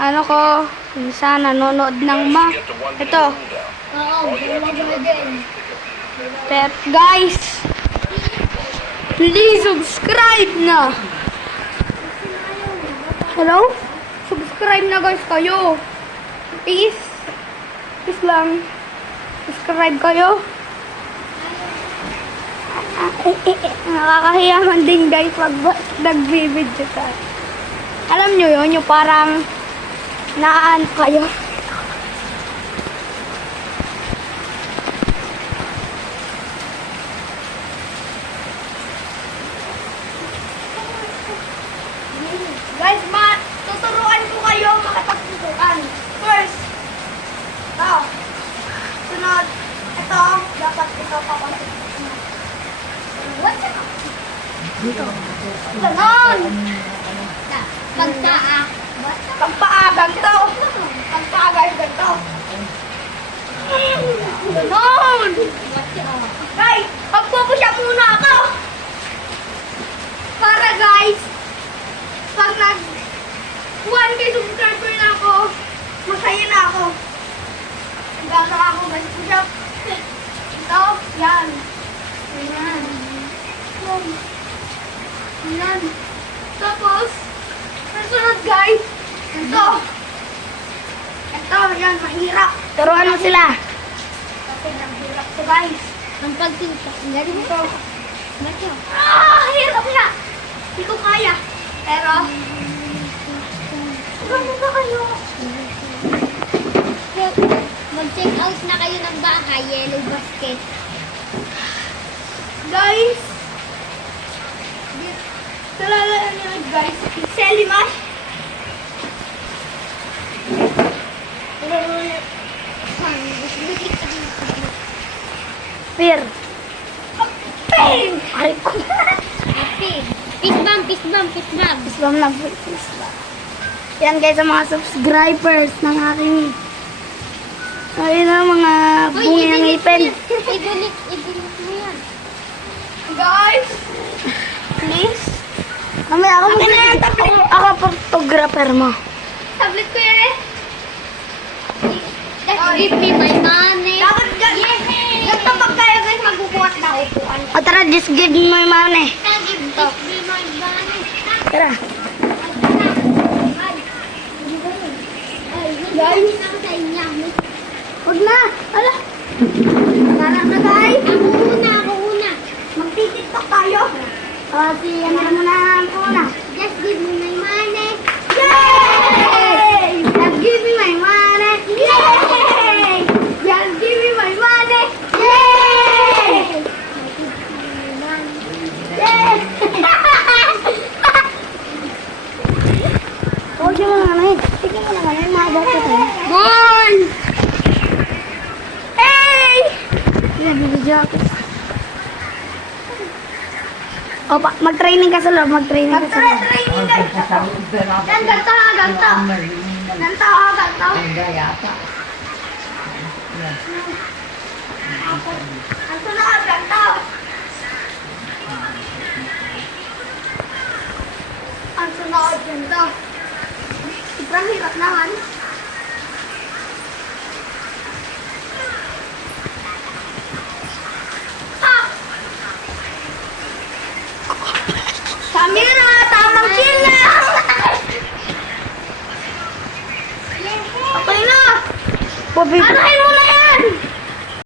ano ko, minsan nanonood ng ito. Oo, gumagawa din. Pero guys, please subscribe na. Hello? Subscribe na guys kayo. Please. Please lang. Subscribe kayo. Nakakahiya man din guys pag nagbibidyo tayo. Alam nyo yun, yung parang naan kayo. Guys, tuturuan ko kayo makipagsubukan. First, ito. Sunod, ito. Dapat ito papasok. What's it? Dito. Ganon. Pagtaa. Pagpaa, ganito. Pagpaa, guys, ganito. Ganon. Guys, magpupush up muna ako. Para guys, pag nag 1K subscriber na ako, masaya na ako. Gano'n ako mag-push up. Ito, yan. Yan. Yan. Tapos, nasunod guys, ito. Ito, yan, mahirap. Turuan mo sila. Kasi hirap to guys. Ang pagsinta. Ang galing mo. Ito. Ba't yun? Hirap na. Hindi ko kaya. Pero, ano ba kayo? Mag-check out na kayo ng bahay, Yellow Basket. Guys, talalaan nyo guys, Selimash. Fear. Pain! Ay ko. Fist bump, fist bump, fist bump. Islam lang po, Islam. Yan guys, ang mga subscribers ng aking ayun na mga bungi ng ipin. Ibulit mo yan. Guys, please. Mamaya ako ako photographer mo. Tablet ko yan eh. Just give me my money. Dapat ganito pag kayo guys, magbubuhat na upuan. O tara, just give me my money. Give me my money. Tara. Guys, ako sa inyo. Huwag na. Ala. Tara na guys. Ako una. Magtitiktok tayo. Si ano muna ang una. Just give me my money. Yay! Just give me my money. Yay! Just give me my money. Yay! Yay! Huwag niyo mga nanay. Tignan mo naman yung mga bata tayo. Boy! Hey! Nabibidyo ako. Opa, mag-training ka sa loob. Mag-training ka sa loob. Mag-training ka. Yan, ganito ha, ganito. Ganito ha, ganito. Ganito na ha, ganito. Ang sunod, ganito. Sobrang hirap naman. Ah! Camera, tamang chill na! Okay na! Ano